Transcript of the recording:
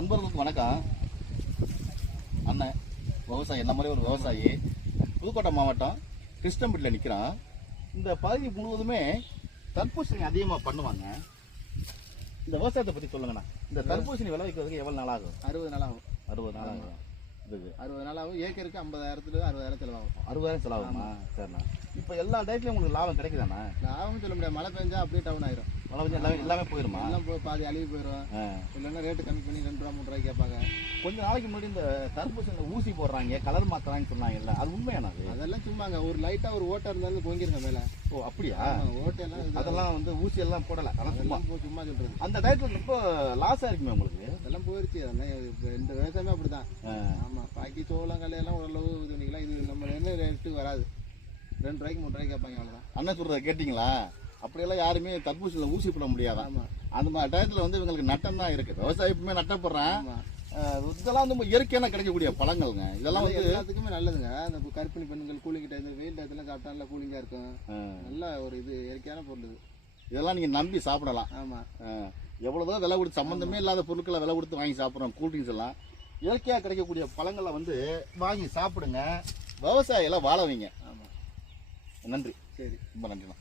நண்பர்களுக்கு வணக்கம். அண்ணன் விவசாயி, என்ன மாதிரி ஒரு விவசாயி, புதுக்கோட்டை மாவட்டம் கிருஷ்ணம்பட்டியில் நிற்கிறான். இந்த பகுதி முழுவதுமே தர்பூசணி அதிகமாக பண்ணுவாங்க. இந்த விவசாயத்தை பற்றி சொல்லுங்கண்ணா. இந்த தர்பூசணி விளைவிக்கிறதுக்கு எவ்வளோ நாள் ஆகும்? 60 நாள் ஆகும். 60 நாள் ஆகும். இதுக்கு 60 நாள் ஆகும். ஏக்கருக்கு 50,000 60,000 செலவாகும். 60,000 செலவாகுமா? சரிண்ணா. இப்போ எல்லா டயத்துலையும் உங்களுக்கு லாபம் கிடைக்குதாண்ணா? லாபம் சொல்ல முடியாது. மழை பெஞ்சா அப்படியே டவுன் ஆயிரும். மழை பெஞ்சா எல்லாமே போயிருமா? எல்லாம் பாதி அழுகி போயிடும். இல்லைன்னா ரேட்டு கம்மி பண்ணி 2 ரூபா 3 ரூபாய்க்கு கேட்பாங்க. கொஞ்ச நாளைக்கு முன்னாடி இந்த தர்பூசணி ஊசி போடுறாங்க, கலர் மாத்துறாங்கன்னு சொன்னாங்கல்ல, அது உண்மையான? அதெல்லாம் சும்மாங்க. ஒரு லைட்டா ஒரு ஓட்டை இருந்தாலும் பொங்கிருங்க மேல. ஓ அப்படியா? ஓட்டையெல்லாம் அதெல்லாம் வந்து ஊசி எல்லாம் போடல, அதெல்லாம் சும்மா சொல்றது. அந்த டயத்துல ரொம்ப லாஸ் ஆயிருக்குமே உங்களுக்கு? அதெல்லாம் போயிருச்சு. அதெல்லாம் இந்த விவசாயமே அப்படிதான். ஆமா, பாக்கி சோளம் கல்லையெல்லாம் ஓரளவு இது பண்ணிக்கலாம். இது நம்ம என்ன ரேட்டு வராது. 2 ரூபாய்க்கு 3 ரூபாய்க்கு கேட்பாங்க, அவ்வளவுதான். அண்ணன் சொல்றத கேட்டீங்களா? அப்படியெல்லாம் யாருமே தர்பூசணியில் ஊசி போட முடியாது. அந்த மாதிரி டயத்துல வந்து இவங்களுக்கு நட்டம் தான் இருக்கு. விவசாயமே நட்டப்படுறேன். இதெல்லாம் வந்து இயற்கையான கிடைக்கக்கூடிய பழங்கள்ங்க. இதெல்லாம் வந்து எல்லாத்துக்குமே நல்லதுங்க. அந்த கற்பிணி பெண்கள் கூலிங்கிட்ட இந்த வெயில் டயத்துல சாப்பிட்டா நல்லா கூலிங்கா இருக்கும். நல்ல ஒரு இது இயற்கையான பொருள் இது. இதெல்லாம் நீங்க நம்பி சாப்பிடலாம். ஆமா, எவ்வளவுதான் விலை கொடுத்து சம்பந்தமே இல்லாத பொருட்களை விலை கொடுத்து வாங்கி சாப்பிட்றோம். கூல்ட்ரிங்க்ஸ் எல்லாம் இயற்கையா கிடைக்கக்கூடிய பழங்களை வந்து வாங்கி சாப்பிடுங்க. விவசாயிகளை வாழ வைங்க. ஆமா, நன்றி. சரி, ரொம்ப நன்றிண்ணா.